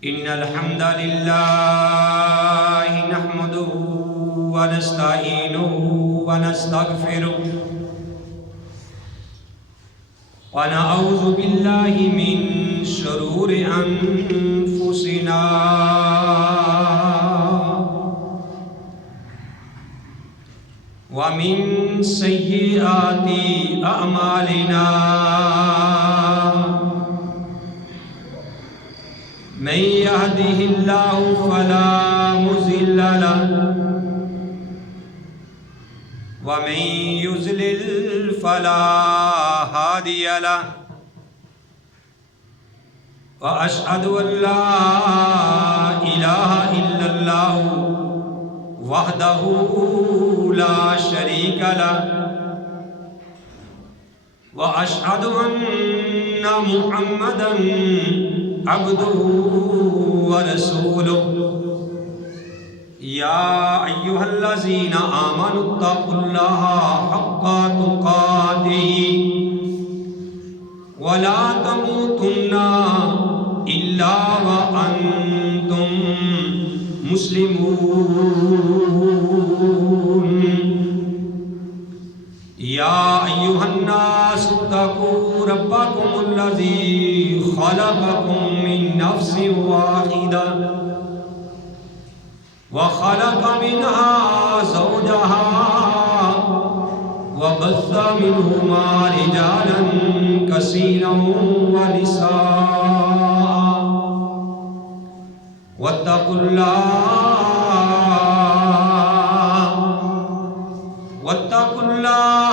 إن الحمد لله نحمده ونستعينه ونستغفره ونعوذ بالله من شرور أنفسنا ومن سيئات أعمالنا من يهده الله فلا مضل له ومن يضلل فلا هادي له وأشهد أن لا إله إلا الله وحده لا شريك له وأشهد أن محمدًا عبده ورسوله يا أيها الذين آمنوا اتقوا الله حق تقاته ولا تموتن إلا وأنتم مسلمون يا أيها الناس اتقوا ربكم الذي خلقكم من نفس واحدة وخلق منها زوجها وبث منهما رجالا كثيرا ونساء واتقوا الله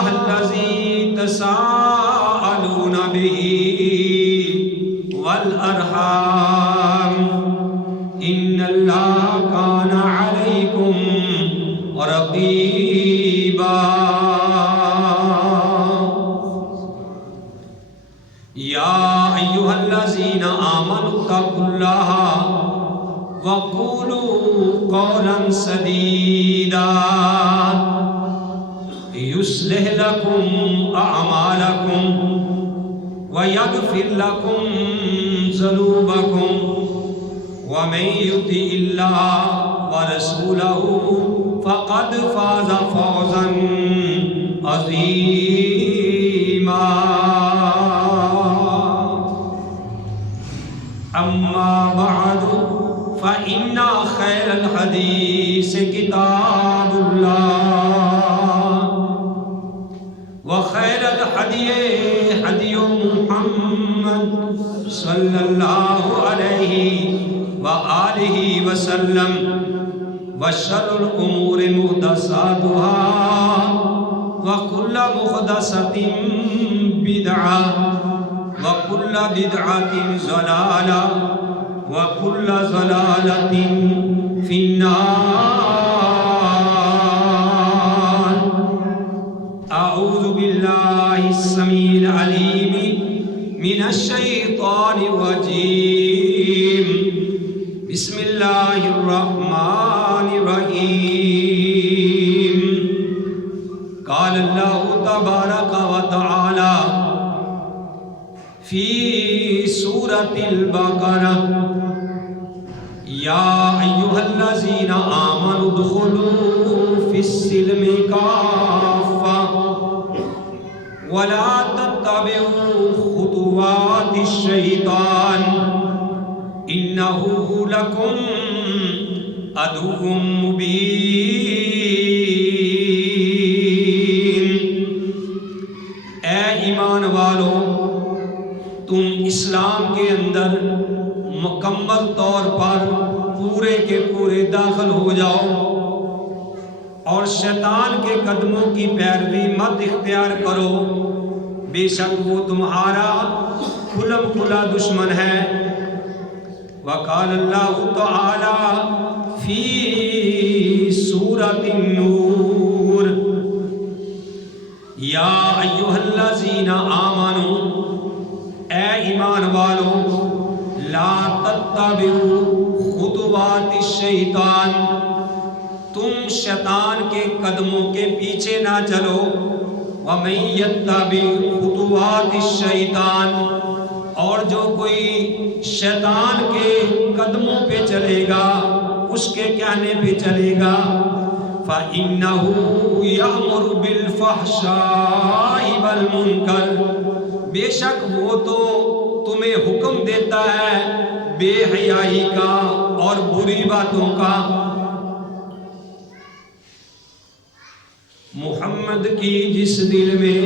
الذي تساءلون به والأرحام إن الله كان عليكم رقيبا يا أيها الذين آمنوا اتقوا الله وقولوا قولا سديدا يصلح لكم أعمالكم ويغفر لكم ذنوبكم ومن يطع الله ورسوله فقد فاز فوزا عظيما أما بعد فإن خير الحديث كتاب الله وخير الهدي هدي محمد صلى الله عليه وآله وسلم وشر الأمور محدثاتها وكل محدثة بدعة وكل بدعة ضلالة وكل ضلالة في النار. أعوذ بالله السميع العليم من الشيطان الرجيم. بسم الله الرحمن الرحيم. قال الله تبارك وتعالى في سورة البقرة يا أيها الذين آمنوا ادخلوا في السلم كافة ولا تتبعوا خطوات الشيطان إنه لكم عدو مبين. اے ایمان والو، تم اسلام کے اندر مکمل طور پر پورے کے پورے داخل ہو جاؤ اور شیطان کے قدموں کی پیروی مت اختیار کرو، بے شک وہ تمہارا کھلم کھلا دشمن ہے. وقال اللہ تعالی فی سورۃ النور یا ایھا الذین آمنوا، اے ایمان والو، لا تتبعوا خطوات الشیطان، تم شیطان کے قدموں کے پیچھے نہ چلو. وَمَن يَتَّبِعْ خُطُوَاتِ الشَّيْطَانِ، اور جو کوئی شیطان کے قدموں پہ چلے گا، اس کے کہنے پہ چلے گا، فَإِنَّهُ يَأْمُرُ بِالْفَحْشَاءِ وَالْمُنكَرِ، بے شک وہ تو تمہیں حکم دیتا ہے بے حیائی کا اور بری باتوں کا۔ محمد کی جس دل میں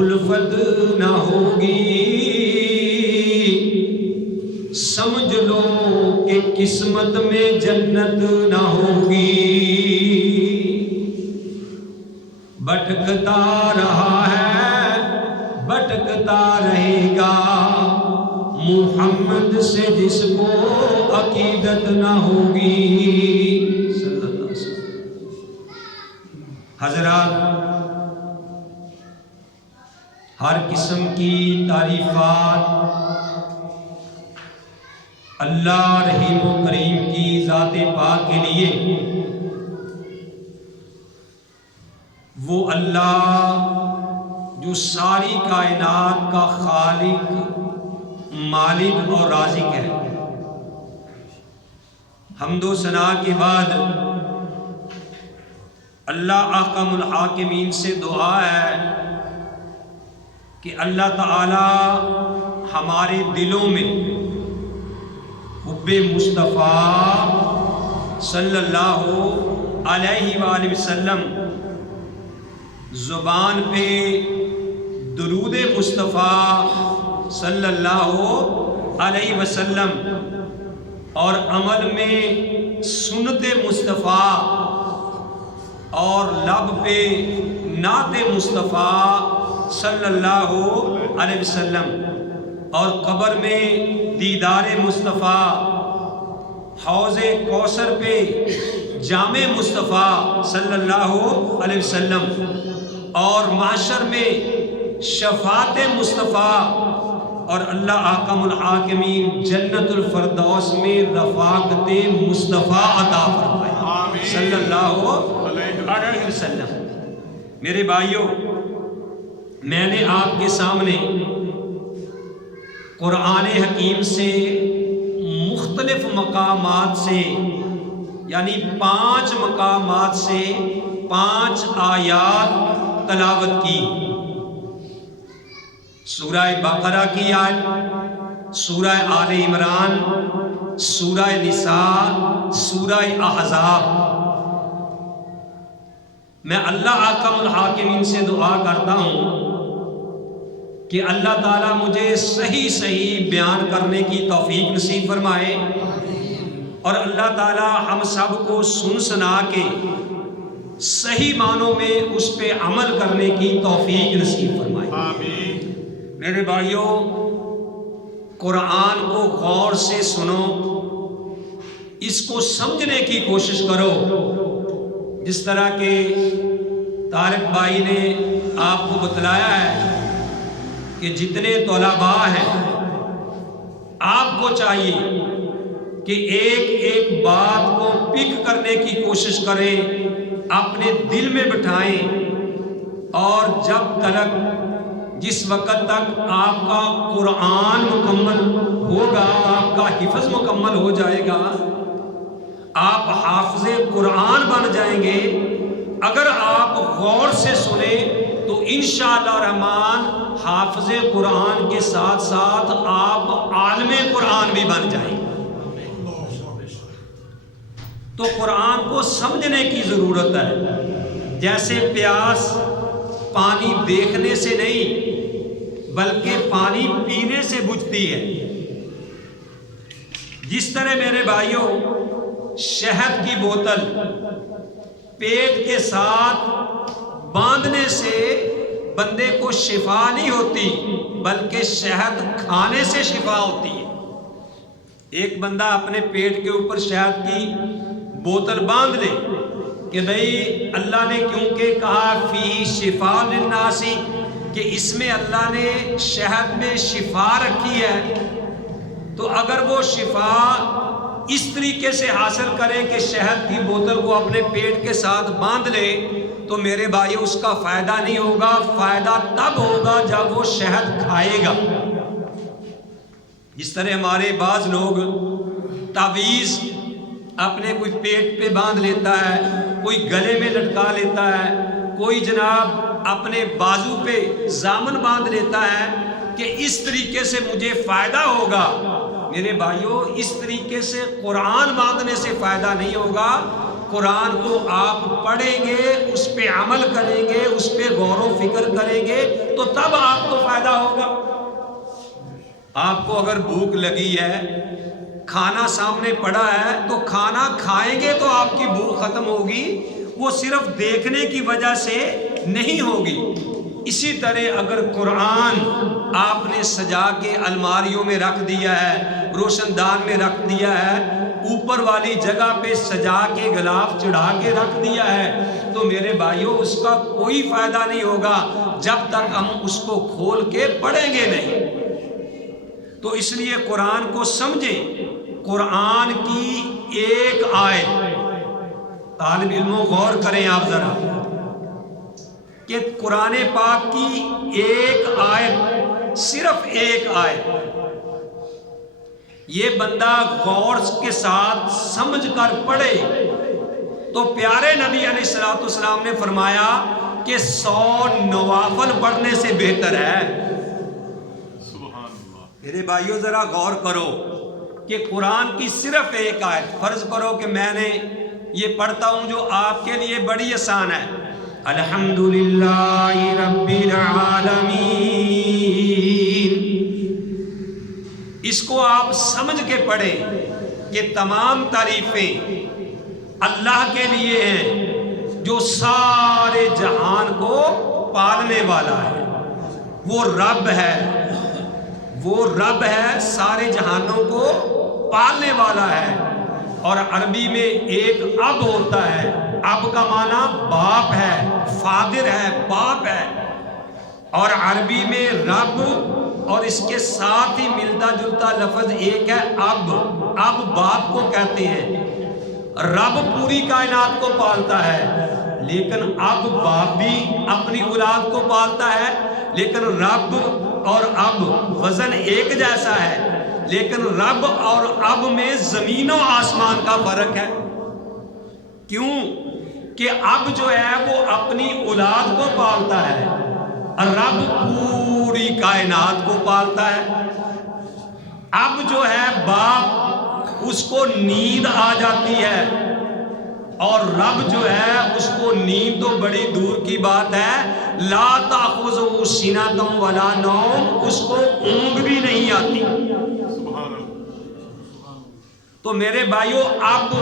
الفت نہ ہوگی، سمجھ لو کہ قسمت میں جنت نہ ہوگی۔ بھٹکتا رہا ہے، بھٹکتا رہے گا، محمد سے جس کو عقیدت نہ ہوگی۔ صلی اللہ علیہ وسلم۔ حضرات، ہر قسم کی تعریفات اللہ رحیم و کریم کی ذات پاک کے لیے۔ وہ اللہ جو ساری کائنات کا خالق، مالک اور رازق ہے۔ حمد و ثنا کے بعد اللہ احکم الحاکمین سے دعا ہے کہ اللہ تعالی ہمارے دلوں میں حب مصطفیٰ صلی اللہ علیہ وآلہ وسلم، زبان پہ درود مصطفیٰ صلی اللہ علیہ وسلم اور عمل میں سنت مصطفیٰ اور لب پہ نعت مصطفیٰ صلی اللہ علیہ وسلم اور قبر میں دیدار مصطفیٰ، حوض کوثر پہ جام مصطفیٰ صلی اللہ علیہ وسلم اور محشر میں شفاعت مصطفیٰ، اور اللہ احکم الحاکمین جنت الفردوس میں رفاقت مصطفیٰ عطا فرمائے صلی اللہ علیہ وسلم۔ میرے بھائیوں، میں نے آپ کے سامنے قرآن حکیم سے مختلف مقامات سے، یعنی 5 مقامات سے 5 آیات تلاوت کی۔ سورہ بقرہ کی آیت، سورہ آل عمران، سورہ نساء، سورہ احزاب۔ میں اللہ احکم الحاکمین سے دعا کرتا ہوں کہ اللہ تعالیٰ مجھے صحیح بیان کرنے کی توفیق نصیب فرمائے، اور اللہ تعالیٰ ہم سب کو سن سنا کے صحیح معنوں میں اس پہ عمل کرنے کی توفیق نصیب فرمائے۔ آمین۔ میرے بھائیوں، قرآن کو غور سے سنو، اس کو سمجھنے کی کوشش کرو، جس طرح کہ طارق بھائی نے آپ کو بتلایا ہے کہ جتنے طلباء ہیں، آپ کو چاہیے کہ ایک بات کو پک کرنے کی کوشش کریں، اپنے دل میں بٹھائیں، اور جب تک جس وقت تک آپ کا قرآن مکمل ہوگا، آپ کا حفظ مکمل ہو جائے گا، آپ حافظ قرآن بن جائیں گے۔ اگر آپ غور سے سنیں تو انشاءاللہ الرحمن حافظ قرآن کے ساتھ ساتھ آپ عالم قرآن بھی بن جائیں گے۔ تو قرآن کو سمجھنے کی ضرورت ہے۔ جیسے پیاس پانی دیکھنے سے نہیں بلکہ پانی پینے سے بجھتی ہے، جس طرح میرے بھائیوں شہد کی بوتل پیٹ کے ساتھ باندھنے سے بندے کو شفا نہیں ہوتی، بلکہ شہد کھانے سے شفا ہوتی ہے۔ ایک بندہ اپنے پیٹ کے اوپر شہد کی بوتل باندھ لے کہ بھئی اللہ نے کیونکہ کہا فی شفاء للناس، کہ اس میں اللہ نے شہد میں شفا رکھی ہے، تو اگر وہ شفا اس طریقے سے حاصل کرے کہ شہد کی بوتل کو اپنے پیٹ کے ساتھ باندھ لے، تو میرے بھائی اس کا فائدہ نہیں ہوگا۔ فائدہ تب ہوگا جب وہ شہد کھائے گا۔ جس طرح ہمارے بعض لوگ تعویذ اپنے کوئی پیٹ پہ باندھ لیتا ہے، کوئی گلے میں لٹکا لیتا ہے، کوئی جناب اپنے بازو پہ دامن باندھ لیتا ہے کہ اس طریقے سے مجھے فائدہ ہوگا۔ میرے بھائیوں، اس طریقے سے قرآن باندھنے سے فائدہ نہیں ہوگا۔ قرآن کو آپ پڑھیں گے، اس پہ عمل کریں گے، اس پہ غور و فکر کریں گے تو تب آپ کو فائدہ ہوگا۔ آپ کو اگر بھوک لگی ہے، کھانا سامنے پڑا ہے تو کھانا کھائیں گے تو آپ کی بھوک ختم ہوگی، وہ صرف دیکھنے کی وجہ سے نہیں ہوگی۔ اسی طرح اگر قرآن آپ نے سجا کے الماریوں میں رکھ دیا ہے، روشن دان میں رکھ دیا ہے، اوپر والی جگہ پہ سجا کے غلاف چڑھا کے رکھ دیا ہے، تو میرے بھائیوں اس کا کوئی فائدہ نہیں ہوگا جب تک ہم اس کو کھول کے پڑھیں گے نہیں۔ تو اس لیے قرآن کو سمجھیں۔ قرآن کی ایک آیت، طالب علموں غور کریں آپ ذرا، کہ قرآن پاک کی ایک آیت، صرف ایک آیت، یہ بندہ غور کے ساتھ سمجھ کر پڑھے تو پیارے نبی علیہ الصلوۃ والسلام نے فرمایا کہ 100 نوافل پڑھنے سے بہتر ہے۔ میرے بھائیوں ذرا غور کرو کہ قرآن کی صرف ایک آیت، فرض کرو کہ میں نے یہ پڑھتا ہوں جو آپ کے لیے بڑی آسان ہے، الحمدللہ رب العالمین، اس کو آپ سمجھ کے پڑھیں کہ تمام تعریفیں اللہ کے لیے ہیں جو سارے جہان کو پالنے والا ہے۔ وہ رب ہے، وہ رب ہے، سارے جہانوں کو پالنے والا ہے۔ اور عربی میں ایک اب ہوتا ہے، اب کا معنی باپ ہے، فادر ہے، باپ ہے۔ اور عربی میں رب اور اس کے ساتھ ہی ملتا جلتا لفظ ایک ہے اب۔ اب باپ کو کہتے ہیں۔ رب پوری کائنات کو پالتا ہے، لیکن اب باپ بھی اپنی اولاد کو پالتا ہے، لیکن رب اور اب وزن ایک جیسا ہے، لیکن رب اور اب میں زمین و آسمان کا فرق ہے۔ کیوں؟ کہ اب جو ہے وہ اپنی اولاد کو پالتا ہے، رب پوری کائنات کو پالتا ہے۔ اب جو ہے باپ، اس کو نیند آ جاتی ہے، اور رب جو ہے اس کو نیند تو بڑی دور کی بات ہے، لا تأخذہ سنۃ ولا نوم، اس کو اونگ بھی نہیں آتی۔ تو میرے بھائیوں، اب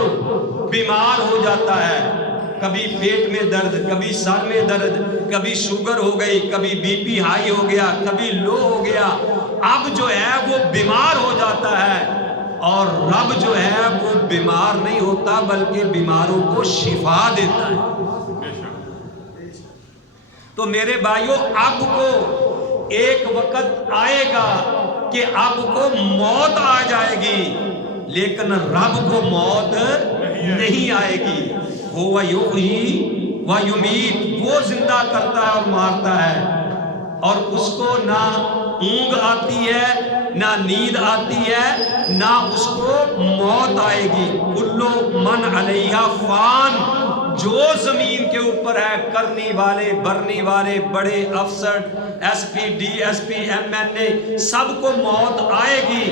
بیمار ہو جاتا ہے، کبھی پیٹ میں درد، کبھی سر میں درد، کبھی شوگر ہو گئی، کبھی بی پی ہائی ہو گیا، کبھی لو ہو گیا۔ اب جو ہے وہ بیمار ہو جاتا ہے، اور رب جو ہے وہ بیمار نہیں ہوتا بلکہ بیماروں کو شفا دیتا ہے۔ تو میرے بھائیوں، اب کو ایک وقت آئے گا کہ اب کو موت آ جائے گی، لیکن رب کو موت نہیں آئے گی۔ وہ یحیی و یمیت، وہ زندہ کرتا ہے اور مارتا ہے، اور اس کو نہ اونگ آتی ہے، نہ نیند آتی ہے، نہ اس کو موت آئے گی۔ کل من علیہا فان، جو زمین کے اوپر ہے، کرنے والے برنے والے بڑے افسر، S P D S P M N A, سب کو موت آئے گی،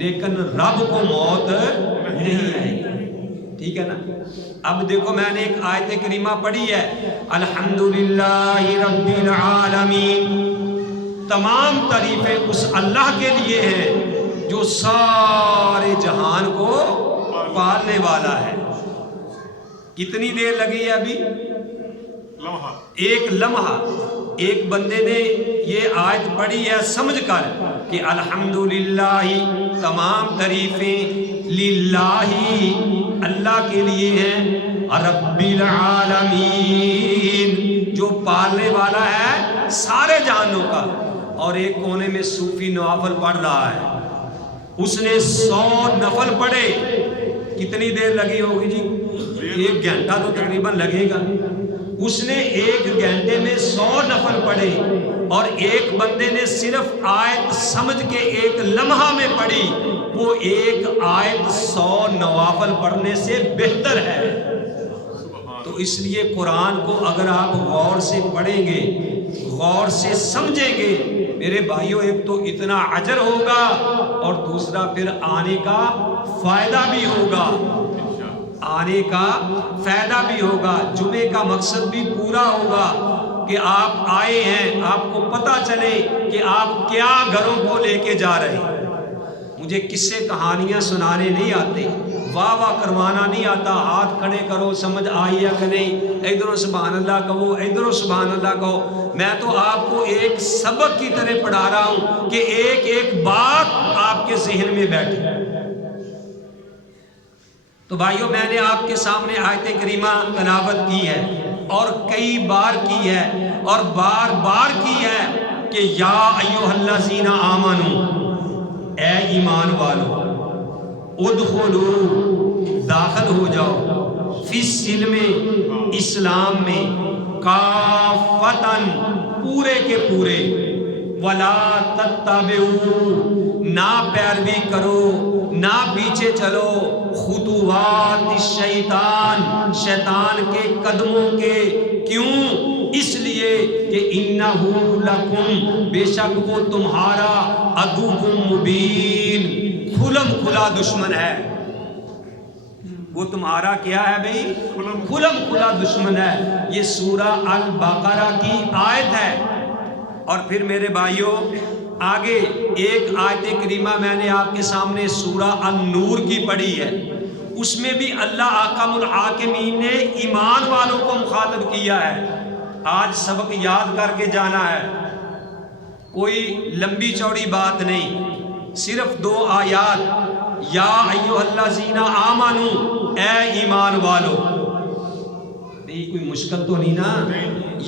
لیکن رب کو موت نہیں آئے گی۔ ٹھیک ہے نا؟ اب دیکھو، میں نے ایک آیت کریمہ پڑھی ہے، الحمدللہ رب العالمین، تمام تعریفیں اس اللہ کے لیے ہیں جو سارے جہان کو پالنے والا ہے۔ کتنی دیر لگی ہے ابھی؟ ایک لمحہ۔ ایک بندے نے یہ آیت پڑھی ہے سمجھ کر کہ الحمدللہ، تمام تعریفیں للہ، اللہ کے لیے ہیں، رب العالمین، جو پالنے والا ہے سارے جہانوں کا۔ اور ایک کونے میں صوفی نوافل پڑھ رہا ہے، اس نے 100 نفل پڑھے۔ کتنی دیر لگی ہوگی جی؟ 1 گھنٹہ تو تقریباً لگے گا۔ اس نے 1 گھنٹے میں 100 نفل پڑھے اور ایک بندے نے صرف آیت سمجھ کے 1 لمحہ میں پڑھی، وہ 1 آیت 100 نوافل پڑھنے سے بہتر ہے۔ تو اس لیے قرآن کو اگر آپ غور سے پڑھیں گے، غور سے سمجھیں گے میرے بھائیوں، ایک تو اتنا اجر ہوگا اور دوسرا پھر آنے کا فائدہ بھی ہوگا، آنے کا فائدہ بھی ہوگا، جمعے کا مقصد بھی پورا ہوگا کہ آپ آئے ہیں، آپ کو پتہ چلے کہ آپ کیا گھروں کو لے کے جا رہے ہیں۔ مجھے قصے کہانیاں سنانے نہیں آتے، واہ واہ کروانا نہیں آتا، ہاتھ کھڑے کرو سمجھ آئی یا کہ نہیں، ادھروں سبحان اللہ کہو ادھروں سبحان اللہ کہو۔ میں تو آپ کو ایک سبق کی طرح پڑھا رہا ہوں کہ ایک ایک بات آپ کے ذہن میں بیٹھے۔ تو بھائیوں، میں نے آپ کے سامنے آیت کریمہ تلاوت کی ہے اور کئی بار کی ہے اور بار بار کی ہے کہ یا ایھا الذین آمنو، اے ایمان والو، ادخلوا، داخل ہو جاؤ، فی السلم، اسلام میں، کافتن، پورے کے پورے، ولا تتبعوا، نہ پیروی کرو، نہ پیچھے چلو، خطوات الشیطان، شیطان کے قدموں کے۔ کیوں؟ اس لیے کہ انہ لکم، بے شک وہ تمہارا، عدو مبین، کھلم کھلا دشمن ہے۔ وہ تمہارا کیا ہے بھئی؟ کھلم کھلا دشمن ہے۔ یہ سورہ البقرہ کی آیت ہے۔ اور پھر میرے بھائیوں آگے ایک آیت کریمہ میں نے آپ کے سامنے سورہ النور کی پڑھی ہے، اس میں بھی اللہ احکم الحاکمین نے ایمان والوں کو مخاطب کیا ہے۔ آج سبق یاد کر کے جانا ہے، کوئی لمبی چوڑی بات نہیں، صرف 2 آیات، یا ایھا الذین آمنو، اے ایمان والو۔ یہ کوئی مشکل تو نہیں نا؟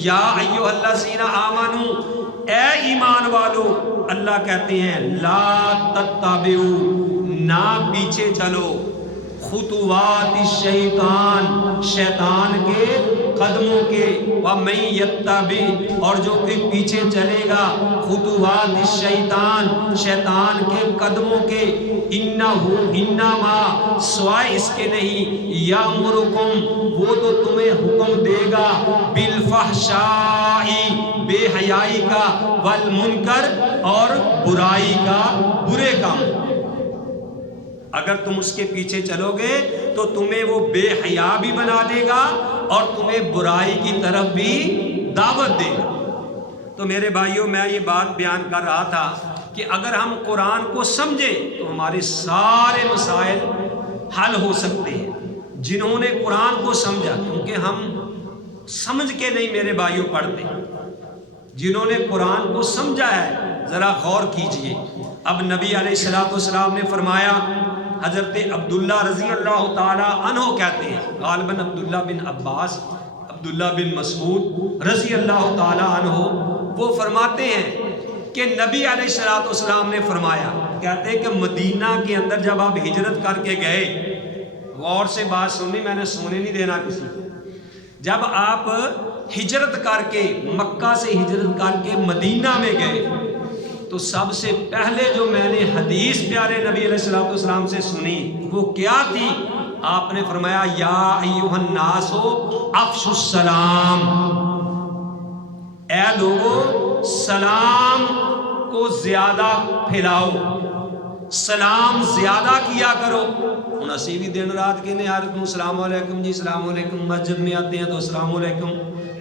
یا ایھا الذین آمنو، اے ایمان والو، اللہ کہتے ہیں لا تتبعوا، نہ پیچھے چلو، خطوات الشیطان، شیطان کے قدموں کے، وَمَن يَتَّبِعْ، اور جو کہ پیچھے چلے گا، خطوات الشیطان، شیطان کے قدموں کے، انما، سوائے اس کے نہیں، یامرکم، وہ تو تمہیں حکم دے گا، بالفحشاء، بے حیائی کا، والمنکر، اور برائی کا، برے کام۔ اگر تم اس کے پیچھے چلو گے تو تمہیں وہ بے حیا بھی بنا دے گا اور تمہیں برائی کی طرف بھی دعوت دے گا۔ تو میرے بھائیوں، میں یہ بات بیان کر رہا تھا کہ اگر ہم قرآن کو سمجھیں تو ہمارے سارے مسائل حل ہو سکتے ہیں۔ جنہوں نے قرآن کو سمجھا، کیونکہ ہم سمجھ کے نہیں میرے بھائیوں پڑھتے، جنہوں نے قرآن کو سمجھا ہے ذرا غور کیجئے۔ اب نبی علیہ الصلوۃ والسلام نے فرمایا، حضرت عبداللہ رضی اللہ تعالی عنہ کہتے ہیں، غالباً عبداللہ بن عباس، عبداللہ بن مسعود رضی اللہ تعالی عنہ، وہ فرماتے ہیں کہ نبی علیہ الصلوۃ والسلام نے فرمایا، کہتے ہیں کہ مدینہ کے اندر جب آپ ہجرت کر کے گئے، غور سے بات سننی، میں نے سونے نہیں دینا کسی کو، جب آپ ہجرت کر کے مکہ سے ہجرت کر کے مدینہ میں گئے تو سب سے پہلے جو میں نے حدیث پیارے نبی علیہ الصلوۃ والسلام سے سنی وہ کیا تھی؟ آپ نے فرمایا یا ایھا الناس افشوا السلام، اے لوگو سلام کو زیادہ پھیلاؤ، سلام زیادہ کیا کرو۔ ہن اسی بھی دن رات کہنے یار السلام علیکم جی، السلام علیکم، مسجد میں آتے ہیں تو السلام علیکم،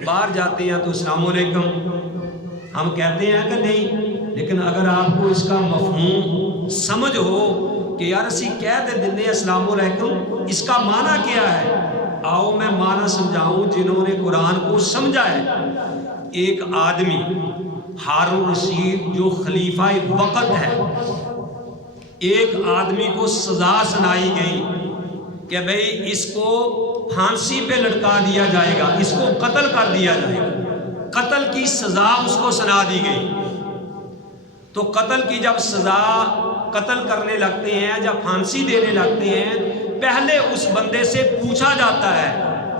باہر جاتے ہیں تو السلام علیکم، ہم کہتے ہیں کہ نہیں؟ لیکن اگر آپ کو اس کا مفہوم سمجھ ہو کہ یار اسی کہہ دے دنے السلام علیکم، اس کا معنی کیا ہے، آؤ میں معنی سمجھاؤں جنہوں نے قرآن کو سمجھا ہے۔ ایک آدمی ہارون رشید جو خلیفہ وقت ہے، ایک آدمی کو سزا سنائی گئی کہ بھئی اس کو پھانسی پہ لٹکا دیا جائے گا، اس کو قتل کر دیا جائے گا، قتل کی سزا اس کو سنا دی گئی۔ تو قتل کی جب سزا قتل کرنے لگتے ہیں، جب پھانسی دینے لگتے ہیں، پہلے اس بندے سے پوچھا جاتا ہے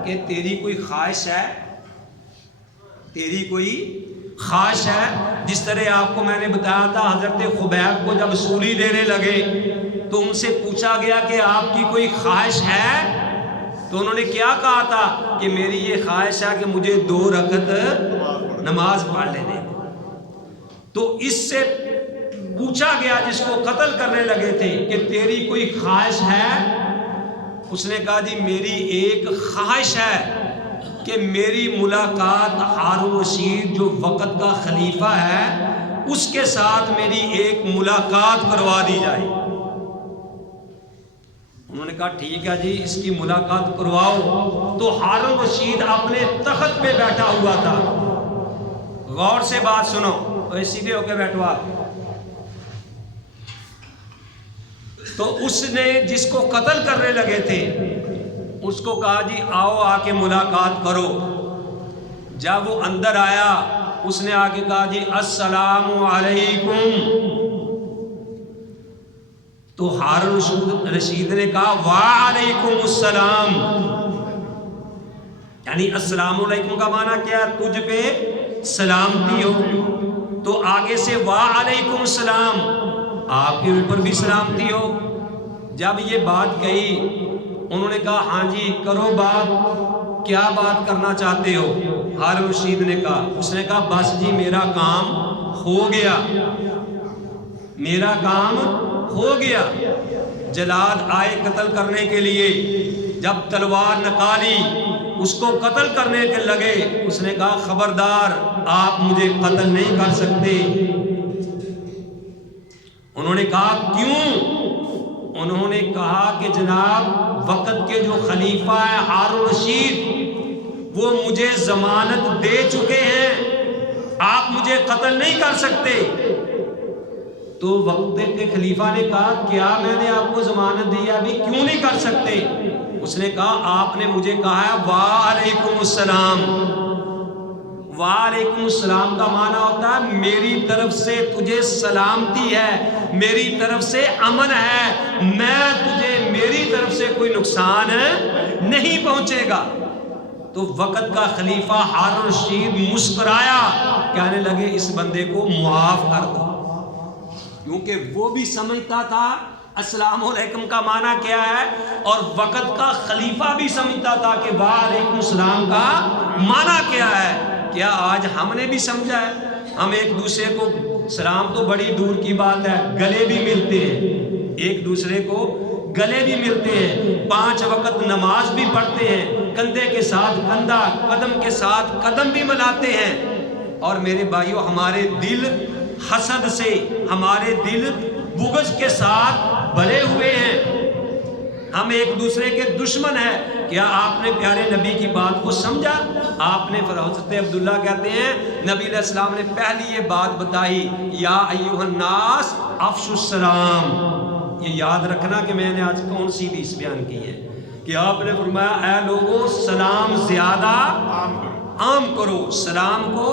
کہ تیری کوئی خواہش ہے؟ تیری کوئی خواہش ہے؟ جس طرح آپ کو میں نے بتایا تھا حضرت خبیب کو جب سولی دینے لگے تو ان سے پوچھا گیا کہ آپ کی کوئی خواہش ہے؟ تو انہوں نے کیا کہا تھا کہ میری یہ خواہش ہے کہ مجھے 2 رکعت نماز پڑھ لینے۔ تو اس سے پوچھا گیا جس کو قتل کرنے لگے تھے کہ تیری کوئی خواہش ہے؟ اس نے کہا جی میری ایک خواہش ہے کہ میری ملاقات ہارون رشید جو وقت کا خلیفہ ہے اس کے ساتھ میری ایک ملاقات کروا دی جائے۔ انہوں نے کہا ٹھیک ہے جی اس کی ملاقات کرواؤ۔ تو ہارون رشید اپنے تخت پہ بیٹھا ہوا تھا، غور سے بات سنو، سیدھے ہو کے بیٹھو آپ۔ تو اس نے جس کو قتل کرنے لگے تھے اس کو کہا جی آؤ آ کے ملاقات کرو۔ جب وہ اندر آیا اس نے آ کے کہا جی السلام علیکم۔ تو ہارون رشید نے کہا وعلیکم السلام، یعنی السلام علیکم کا معنی کیا؟ تجھ پہ سلامتی ہو۔ تو آگے سے وعلیکم السلام، آپ کے اوپر بھی سلامتی ہو۔ جب یہ بات کہی انہوں نے کہا ہاں جی کرو بات، کیا بات کرنا چاہتے ہو؟ ہارون رشید نے کہا، اس نے کہا بس جی میرا کام ہو گیا، میرا کام ہو گیا۔ جلاد آئے قتل کرنے کے لیے، جب تلوار نکالی اس کو قتل کرنے کے لگے، اس نے کہا خبردار آپ مجھے قتل نہیں کر سکتے۔ انہوں نے کہا کیوں؟ انہوں نے کہا کہ جناب وقت کے جو خلیفہ ہیں ہارون رشید وہ مجھے ضمانت دے چکے ہیں، آپ مجھے قتل نہیں کر سکتے۔ تو وقت کے خلیفہ نے کہا کیا میں نے آپ کو ضمانت دی ہے، ابھی کیوں نہیں کر سکتے؟ اس نے کہا آپ نے مجھے کہا ہے وعلیکم السلام۔ وعلیکم السلام کا معنی ہوتا ہے میری طرف سے تجھے سلامتی ہے، میری طرف سے امن ہے، میں تجھے میری طرف سے کوئی نقصان نہیں پہنچے گا۔ تو وقت کا خلیفہ ہارون رشید مسکرایا، کہنے لگے اس بندے کو معاف کر دو، کیونکہ وہ بھی سمجھتا تھا السلام علیکم کا معنی کیا ہے، اور وقت کا خلیفہ بھی سمجھتا تھا کہ وعلیکم السلام کا معنی کیا ہے۔ کیا آج ہم نے بھی سمجھا ہے؟ ہم ایک دوسرے کو سلام تو بڑی دور کی بات ہے، گلے بھی ملتے ہیں، ایک دوسرے کو گلے بھی ملتے ہیں، 5 وقت نماز بھی پڑھتے ہیں، کندھے کے ساتھ کندھا، قدم کے ساتھ قدم بھی ملاتے ہیں۔ اور میرے بھائیوں ہمارے دل حسد سے، ہمارے دل بغض کے ساتھ بھرے ہوئے ہیں، ہم ایک دوسرے کے دشمن ہیں۔ کیا آپ نے پیارے نبی کی بات کو سمجھا؟ آپ نے حضرت عبداللہ کہتے ہیں نبی علیہ السلام نے پہلی یہ بات بتائی یا ایھا الناس افشوا السلام۔ یہ یاد رکھنا کہ میں نے آج کون سی حدیث بیان کی ہے کہ آپ نے فرمایا اے لوگوں سلام زیادہ عام کرو، سلام کو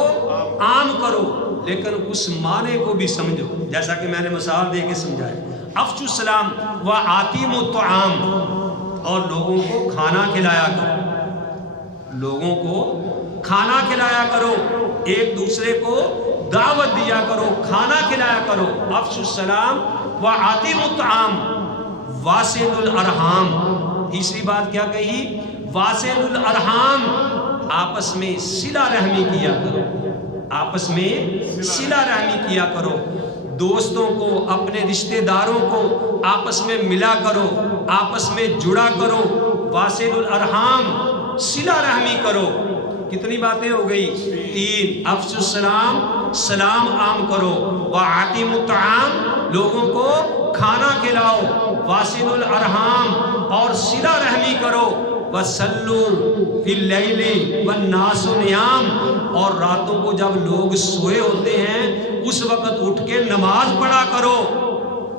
عام کرو، لیکن اس معنی کو بھی سمجھو، جیسا کہ میں نے مثال دے کے سمجھایا۔ افشوا السلام وآتیموا الطعام، اور لوگوں کو کھانا کھلایا کرو، لوگوں کو کھانا کھلایا کرو، ایک دوسرے کو دعوت دیا کرو، کھانا کھلایا کرو۔ افشوا السلام وآتیموا الطعام واصلوا الارحام۔ تیسری بات کیا کہی؟ واصلوا الارحام، آپس میں صلہ رحمی کیا کرو، آپس میں صلہ رحمی کیا کرو، دوستوں کو، اپنے رشتہ داروں کو آپس میں ملا کرو، آپس میں جڑا کرو، واصل الارحام، صلہ رحمی کرو۔ کتنی باتیں ہو گئی؟ 3۔ افشوا السلام، سلام عام کرو، وآتیموا الطعام، لوگوں کو کھانا کھلاؤ، واصل الارحام، اور صلہ رحمی کرو، وَصَلُّوا فِي اللَّيْلِ وَالنَّاسُ نِيَامٌ، اور راتوں کو جب لوگ سوئے ہوتے ہیں اس وقت اٹھ کے نماز پڑھا کرو۔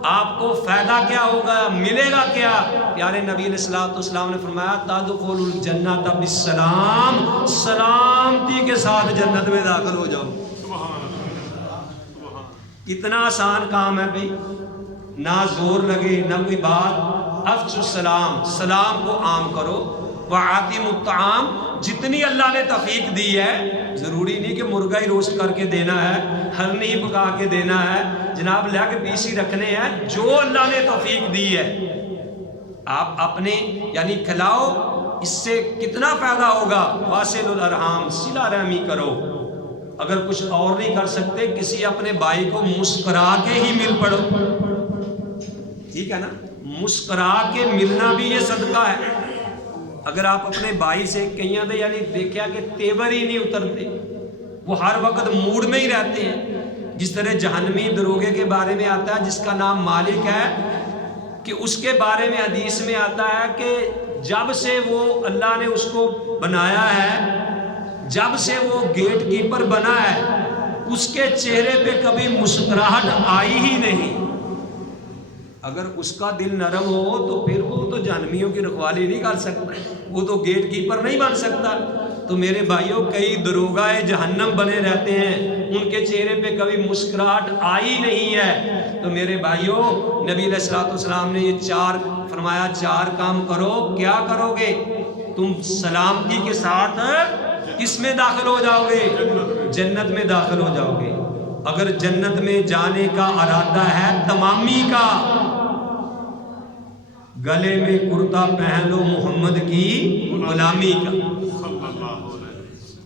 آپ کو فائدہ کیا ہوگا، ملے گا کیا؟ پیارے نبی علیہ السلام نے فرمایا تَدْخُلُوا الْجَنَّةَ بِالسَّلَامِ، سلامتی کے ساتھ جنت میں داخل ہو جاؤ۔ کتنا آسان کام ہے بھائی، نہ زور لگے نہ کوئی بات۔ افشوا السلام، سلام کو عام کرو، وآتیموا الطعام، جتنی اللہ نے توفیق دی ہے ضروری نہیں کہ مرغا ہی روسٹ کر کے دینا ہے، ہرنی ہی پکا کے دینا ہے جناب، لیگ پیس ہی رکھنے ہیں، جو اللہ نے توفیق دی ہے آپ اپنے یعنی کھلاؤ، اس سے کتنا فائدہ ہوگا۔ واصل الارحام، صلہ رحمی کرو، اگر کچھ اور نہیں کر سکتے کسی اپنے بھائی کو مسکرا کے ہی مل پڑو، ٹھیک ہے نا، مسکرا کے ملنا بھی یہ صدقہ ہے۔ اگر آپ اپنے بھائی سے کہیں دے یعنی دیکھا کہ تیور ہی نہیں اترتے، وہ ہر وقت موڈ میں ہی رہتے ہیں، جس طرح جہنمی دروگے کے بارے میں آتا ہے جس کا نام مالک ہے، کہ اس کے بارے میں حدیث میں آتا ہے کہ جب سے وہ اللہ نے اس کو بنایا ہے، جب سے وہ گیٹ کیپر بنا ہے، اس کے چہرے پہ کبھی مسکراہٹ آئی ہی نہیں۔ اگر اس کا دل نرم ہو تو پھر وہ تو جہنمیوں کی رکھوالی نہیں کر سکتا، وہ تو گیٹ کیپر نہیں بن سکتا۔ تو میرے بھائیوں، کئی دروگائے جہنم بنے رہتے ہیں، ان کے چہرے پہ کبھی مسکراہٹ آئی نہیں ہے۔ تو میرے بھائیوں، نبی علیہ الصلوۃ والسلام نے یہ چار فرمایا، چار کام کرو، کیا کرو گے؟ تم سلامتی کے ساتھ کس میں داخل ہو جاؤ گے؟ جنت میں داخل ہو جاؤ گے۔ اگر جنت میں جانے کا ارادہ ہے تمامی کا، گلے میں کرتا پہن لو محمد کی غلامی کا۔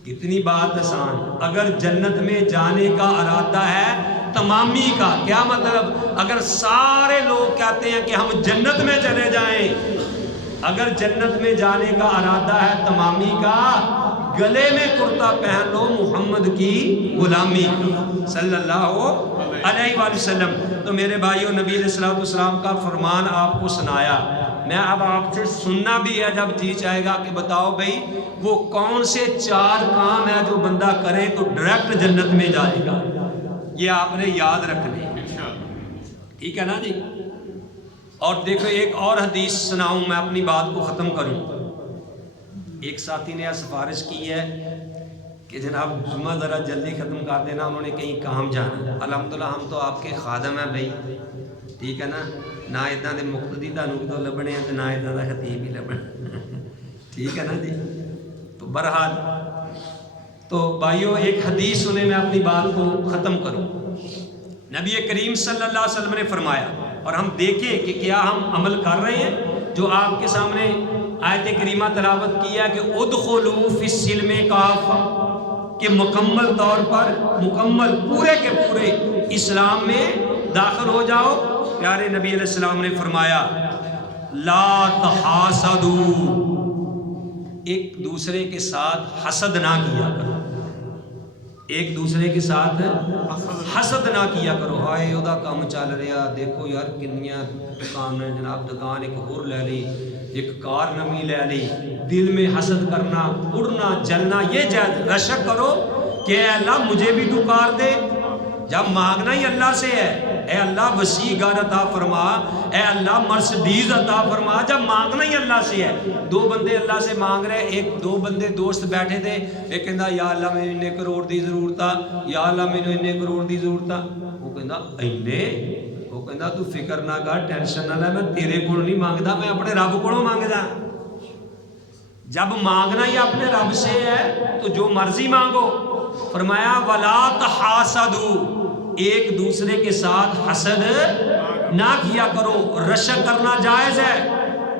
اتنی بات آسان۔ اگر جنت میں جانے کا ارادہ ہے تمامی کا، کیا مطلب؟ اگر سارے لوگ کہتے ہیں کہ ہم جنت میں چلے جائیں، اگر جنت میں جانے کا ارادہ ہے تمامی کا، گلے میں کرتا پہن لو محمد کی غلامی صلی اللہ علیہ وآلہ وسلم۔ تو میرے بھائیوں، نبی علیہ الصلوۃ والسلام کا فرمان آپ کو سنایا، میں اب آپ سے سننا بھی ہے جب جی چاہے گا کہ بتاؤ بھائی وہ کون سے چار کام ہے جو بندہ کرے تو ڈائریکٹ جنت میں جائے گا، یہ آپ نے یاد رکھنے، ٹھیک ہے نا جی۔ اور دیکھو ایک اور حدیث سناؤں، میں اپنی بات کو ختم کروں۔ ایک ساتھی نے سفارش کی ہے کہ جناب جمعہ ذرا جلدی ختم کر دینا، انہوں نے کہیں کام جانا۔ الحمدللہ ہم تو آپ کے خادم ہیں بھائی، ٹھیک ہے نا، نہ اتنا دے مقتدی تانوں تو لبنے ہیں نہ اتنا دا خطیب ہی لبنے، ٹھیک ہے نا جی۔ تو بہرحال تو بھائیو ایک حدیث سنے، میں اپنی بات کو ختم کروں۔ نبی کریم صلی اللہ علیہ وسلم نے فرمایا، اور ہم دیکھیں کہ کیا ہم عمل کر رہے ہیں جو آپ کے سامنے آیت کریمہ تلاوت کیا کہ ادخلوا فی السلم کافہ، کہ مکمل طور پر، مکمل پورے کے پورے اسلام میں داخل ہو جاؤ۔ پیارے نبی علیہ السلام نے فرمایا لا تحاسدوا، ایک دوسرے کے ساتھ حسد نہ کیا کرو، ایک دوسرے کے ساتھ حسد نہ کیا کرو۔ ہائے او دا کام چل رہا، دیکھو یار کنیاں دکان ہے جناب، دکان ایک ہور لے لی، ایک کار نمی لے لی، دل میں حسد کرنا، اڑنا جلنا، یہ جائز رشک کرو کہ اے اللہ مجھے بھی تو کار دے، جب مانگنا ہی اللہ سے ہے، اے اللہ وسیع گھر عطا فرما، اے اللہ مرسڈیز عطا فرما، جب مانگنا ہی اللہ سے ہے۔ دو بندے اللہ سے مانگ رہے، ایک دو بندے دوست بیٹھے تھے، ایک کہندا یا اللہ میں اننے کروڑ دی ضرورت آ، یا اللہ میں اننے کروڑ دی ضرورت آ، وہ کہندا اینے، وہ کہندا تو فکر نہ کر، ٹینشن نہ لے، میں تیرے کول نہیں مانگدا، میں اپنے رب کولوں مانگدا۔ جب مانگنا ہی اپنے رب سے ہے تو جو مرضی مانگو۔ فرمایا ولا تحاسدوا، ایک دوسرے کے ساتھ حسد نہ کیا کرو۔ رشک کرنا جائز ہے۔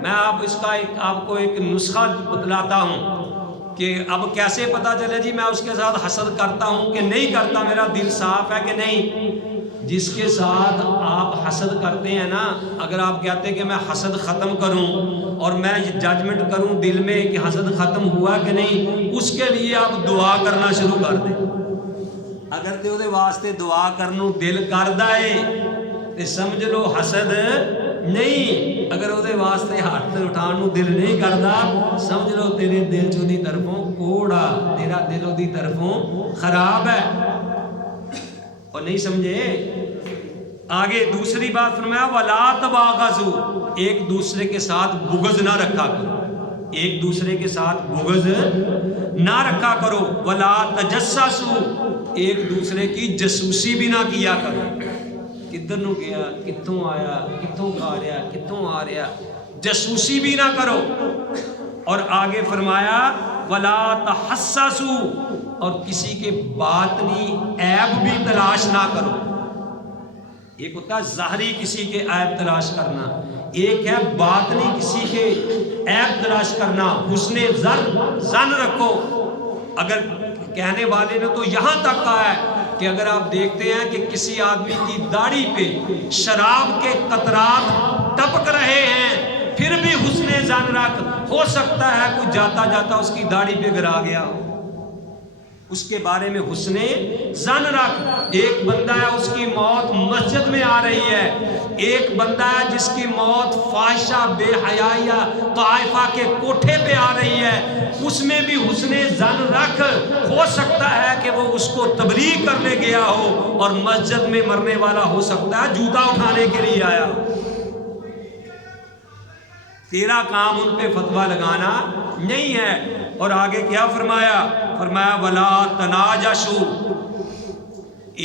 میں آپ کو ایک نسخہ بتلاتا ہوں کہ اب کیسے پتہ چلے جی میں اس کے ساتھ حسد کرتا ہوں کہ نہیں کرتا، میرا دل صاف ہے کہ نہیں۔ جس کے ساتھ آپ حسد کرتے ہیں نا، اگر آپ کہتے ہیں کہ میں حسد ختم کروں اور میں ججمنٹ کروں دل میں کہ حسد ختم ہوا کہ نہیں، اس کے لیے آپ دعا کرنا شروع کر دیں۔ اگر تے دے واسطے دعا کرنوں دل کردا ہے تے سمجھ لو حسد نہیں، اگر دے واسطے ہاتھ اٹھان نوں دل نہیں کردا سمجھ لو تیرے دل چوں دی طرفوں کوڑا، تیرا دل دی طرفوں خراب ہے۔ اور نہیں سمجھے؟ آگے دوسری بات فرمایا ولا تباغضوا، ایک دوسرے کے ساتھ بغض نہ رکھا کرو، ایک دوسرے کے ساتھ بغض نہ رکھا کرو۔ ولا تجسسوا، ایک دوسرے کی جاسوسی بھی نہ کیا کرو، کدھر نو گیا، کتوں آیا، کتوں کھا رہا، کتوں آ رہا، جاسوسی بھی نہ کرو۔ اور آگے فرمایا ولا تحسسوا، اور کسی کے باطنی عیب بھی تلاش نہ کرو. ایک ہوتا ہے ظاہری کسی کے عیب تلاش کرنا، ایک ہے باطنی کسی کے عیب تلاش کرنا. حسن ظن رکھو. اگر کہنے والے نے تو یہاں تک کہا ہے کہ اگر آپ دیکھتے ہیں کہ کسی آدمی کی داڑھی پہ شراب کے قطرات ٹپک رہے ہیں پھر بھی حسن ظن رکھ. ہو سکتا ہے کوئی جاتا جاتا اس کی داڑھی پہ گرا گیا ہو، اس کے بارے میں حسن ظن رکھ. ایک بندہ ہے اس کی موت مسجد میں آ رہی ہے، ایک بندہ ہے جس کی موت فاحشہ بے حیائی طائفہ کے کوٹھے پہ آ رہی ہے، اس میں بھی حسن ظن رکھ. ہو سکتا ہے کہ وہ اس کو تبلیغ کرنے گیا ہو اور مسجد میں مرنے والا ہو سکتا ہے جوتا اٹھانے کے لیے آیا. تیرا کام ان پہ فتویٰ لگانا نہیں ہے. اور آگے کیا فرمایا؟ فرمایا ولا تناجشوا،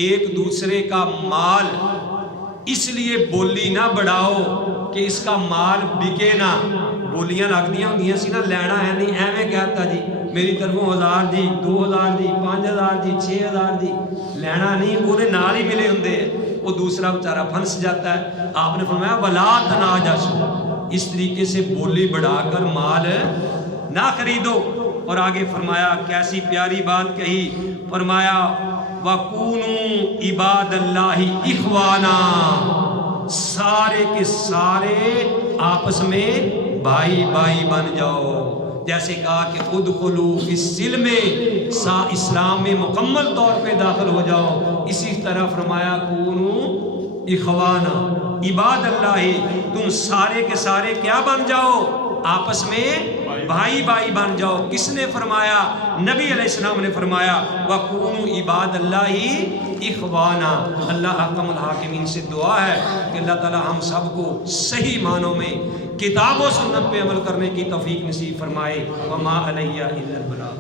ایک دوسرے کا مال اس لیے بولی نہ بڑھاؤ کہ اس کا مال بکے نہ. بولیاں لگ دیاں ہوندیاں سی نا، لینا ہے نہیں ایویں کہتا جی میری طرفوں 1000 دی 2000 دی 5000 دی 6000 دی، لینا نہیں، انہیں نال ہی ملے ہوندے ہیں، وہ دوسرا بیچارہ پھنس جاتا ہے. آپ نے فرمایا ولا تناجشوا، اس طریقے سے بولی بڑھا کر مال نہ خریدو. اور آگے فرمایا کیسی پیاری بات کہی، فرمایا وَكُونُوا عِبَادَ اللَّهِ إِخْوَانًا، سارے کے سارے آپس میں بھائی بھائی بن جاؤ. جیسے کہا کہ ادخلوا فی السلم، اسلام میں مکمل طور پہ داخل ہو جاؤ. اسی طرح فرمایا کونوا اخوانا عباد اللہ، تم سارے کے سارے کیا بن جاؤ؟ آپس میں بھائی بھائی بن جاؤ. کس نے فرمایا؟ نبی علیہ السلام نے فرمایا وَكُونُوا عِبَادَ اللَّهِ إِخْوَانًا. اللہ حکم الحاکمین سے دعا ہے کہ اللہ تعالی ہم سب کو صحیح معنوں میں کتاب و سنت پہ عمل کرنے کی توفیق نصیب فرمائے. وَمَا عَلَيَّ إِلَّا الْبَلَاغُ.